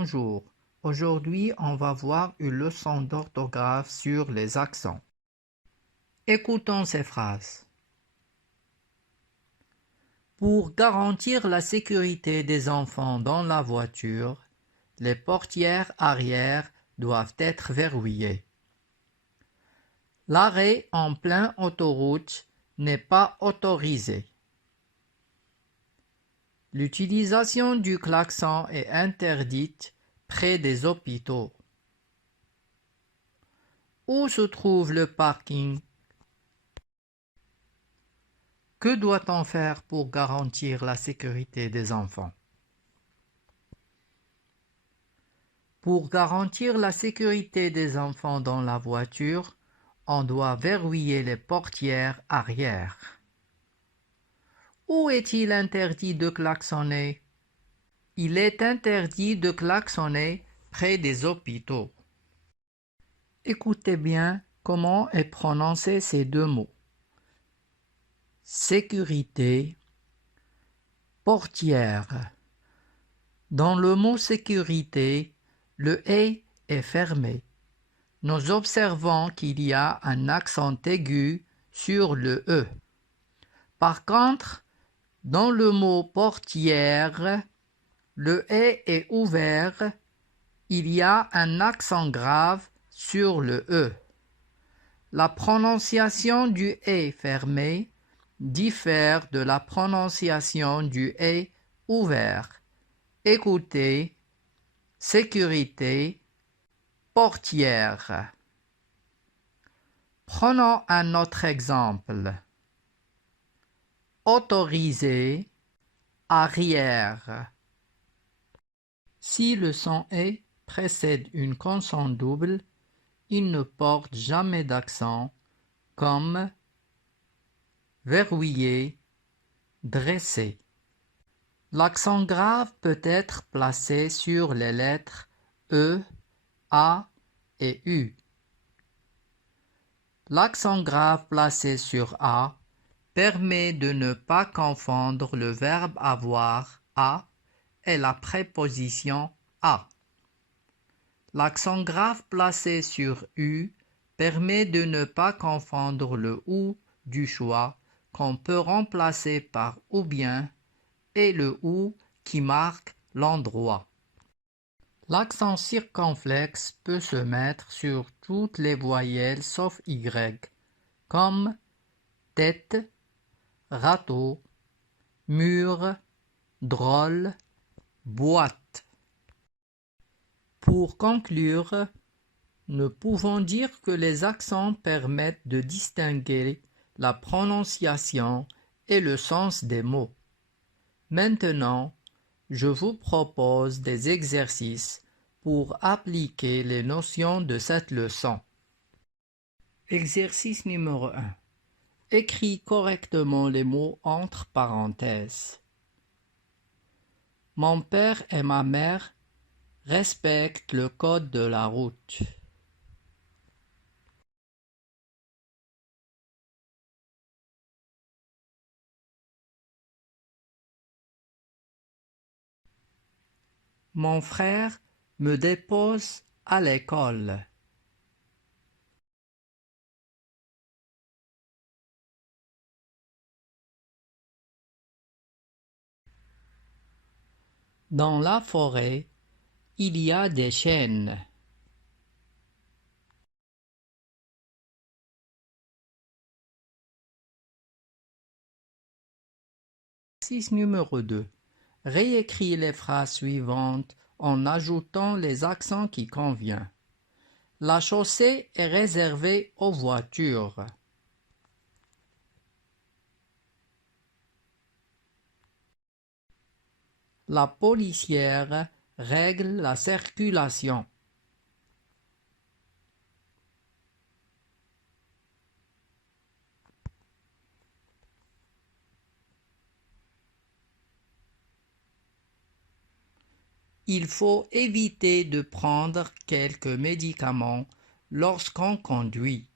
Bonjour, aujourd'hui on va voir une leçon d'orthographe sur les accents. Écoutons ces phrases. Pour garantir la sécurité des enfants dans la voiture, les portières arrière doivent être verrouillées. L'arrêt en pleine autoroute n'est pas autorisé. L'utilisation du klaxon est interdite près des hôpitaux. Où se trouve le parking? Que doit-on faire pour garantir la sécurité des enfants? Pour garantir la sécurité des enfants dans la voiture, on doit verrouiller les portières arrière. Où est-il interdit de klaxonner? Il est interdit de klaxonner près des hôpitaux. Écoutez bien comment est prononcé ces deux mots. Sécurité, portière. Dans le mot sécurité, le « et » est fermé. Nous observons qu'il y a un accent aigu sur le « e ». Par contre, dans le mot portière, le « et » est ouvert, il y a un accent grave sur le « e ». La prononciation du « et » fermé diffère de la prononciation du « et » ouvert. Écoutez, sécurité, portière. Prenons un autre exemple. Autorisé, arrière. Si le son « et » précède une consonne double, il ne porte jamais d'accent, comme verrouillé, dressé. L'accent grave peut être placé sur les lettres E, A et U. L'accent grave placé sur A permet de ne pas confondre le verbe avoir A et la préposition à. L'accent grave placé sur U permet de ne pas confondre le OU du choix qu'on peut remplacer par ou bien et le OU qui marque l'endroit. L'accent circonflexe peut se mettre sur toutes les voyelles sauf Y, comme tête, râteau, mur, drôle, boîte. Pour conclure, nous pouvons dire que les accents permettent de distinguer la prononciation et le sens des mots. Maintenant, je vous propose des exercices pour appliquer les notions de cette leçon. Exercice numéro 1. Écris correctement les mots entre parenthèses. Mon père et ma mère respectent le code de la route. Mon frère me dépose à l'école. Dans la forêt, il y a des chênes. Exercice numéro 2. Réécris les phrases suivantes en ajoutant les accents qui conviennent. La chaussée est réservée aux voitures. La policière règle la circulation. Il faut éviter de prendre quelques médicaments lorsqu'on conduit.